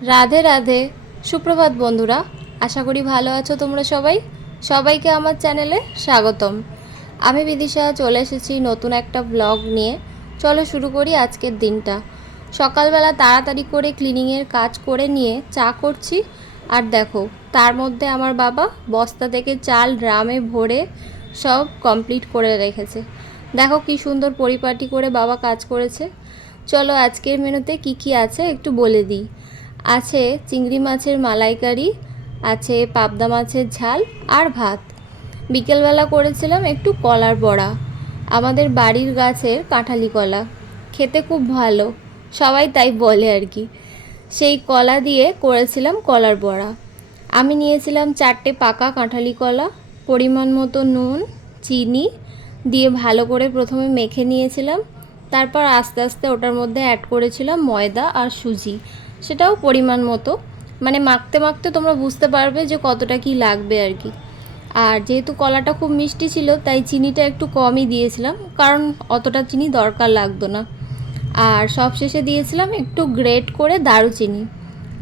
রাধে রাধে। সুপ্রভাত বন্ধুরা, আশা করি ভালো আছো তোমরা সবাই। সবাইকে আমার চ্যানেলে স্বাগতম। আমি বিদিশা চলে এসেছি নতুন একটা ব্লগ নিয়ে। চলো শুরু করি আজকের দিনটা। সকালবেলা তাড়াতাড়ি করে ক্লিনিংয়ের কাজ করে নিয়ে চা করছি। আর দেখো, তার মধ্যে আমার বাবা বস্তা থেকে চাল ড্রামে ভরে সব কমপ্লিট করে রেখেছে। দেখো কি সুন্দর পরিপাটি করে বাবা কাজ করেছে। চলো আজকের মেনুতে কি কি আছে একটু বলে দিই। আছে চিংড়ি মাছের মালাইকারি, আছে পাবদা মাছের ঝাল আর ভাত। বিকেলবেলা করেছিলাম একটু কলার বড়া, আমাদের বাড়ির গাছের কাঁঠালি কলা, খেতে খুব ভালো, সবাই তাই বলে আর কি। সেই কলা দিয়ে করেছিলাম কলার বড়া। আমি নিয়েছিলাম 4টে পাকা কাঁঠালি কলা, পরিমাণ মতো নুন, চিনি দিয়ে ভালো করে প্রথমে মেখে নিয়েছিলাম। তারপর আস্তে আস্তে ওটার মধ্যে অ্যাড করেছিলাম ময়দা আর সুজি, সেটাও পরিমাণ মতো। মানে মাখতে মাখতে তোমরা বুঝতে পারবে যে কতটা কি লাগবে আর কি। আর যেহেতু কলাটা খুব মিষ্টি ছিল তাই চিনিটা একটু কমই দিয়েছিলাম, কারণ অতটা চিনি দরকার লাগতো না। আর সব শেষে দিয়েছিলাম একটু গ্রেট করে দারুচিনি,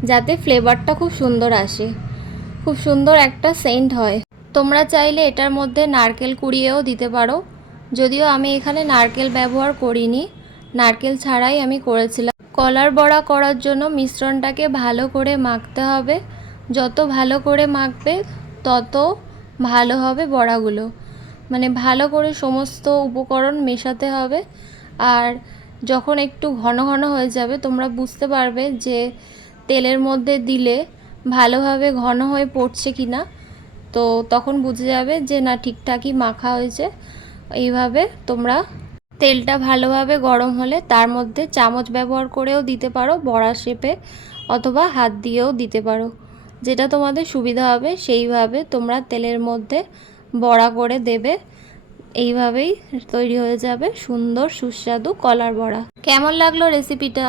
যাতে ফ্লেভারটা খুব সুন্দর আসে, খুব সুন্দর একটা সেন্ট হয়। তোমরা চাইলে এটার মধ্যে নারকেল কুড়িয়েও দিতে পারো, যদিও আমি এখানে নারকেল ব্যবহার করিনি, নারকেল ছাড়াই আমি করেছিলাম। কলার বড়া করার জন্য মিশ্রণটাকে ভালো করে মাখতে হবে। যত ভালো করে মাখবে তত ভালো হবে বড়াগুলো। মানে ভালো করে সমস্ত উপকরণ মেশাতে হবে। আর যখন একটু ঘন ঘন হয়ে যাবে তোমরা বুঝতে পারবে যে তেলের মধ্যে দিলে ভালোভাবে ঘন হয়ে পড়ছে কি না। তো তখন বুঝে যাবে যে না, ঠিকঠাকই মাখা হয়েছে। এইভাবে তোমরা তেলটা ভালোভাবে গরম হলে তার মধ্যে চামচ ব্যবহার করেও দিতে পারো বড়া শেপে, অথবা হাত দিয়েও দিতে পারো, যেটা তোমাদের সুবিধা হবে সেইভাবে তোমরা তেলের মধ্যে বড়া করে দেবে। এইভাবেই তৈরি হয়ে যাবে সুন্দর সুস্বাদু কলার বড়া। কেমন লাগলো রেসিপিটা?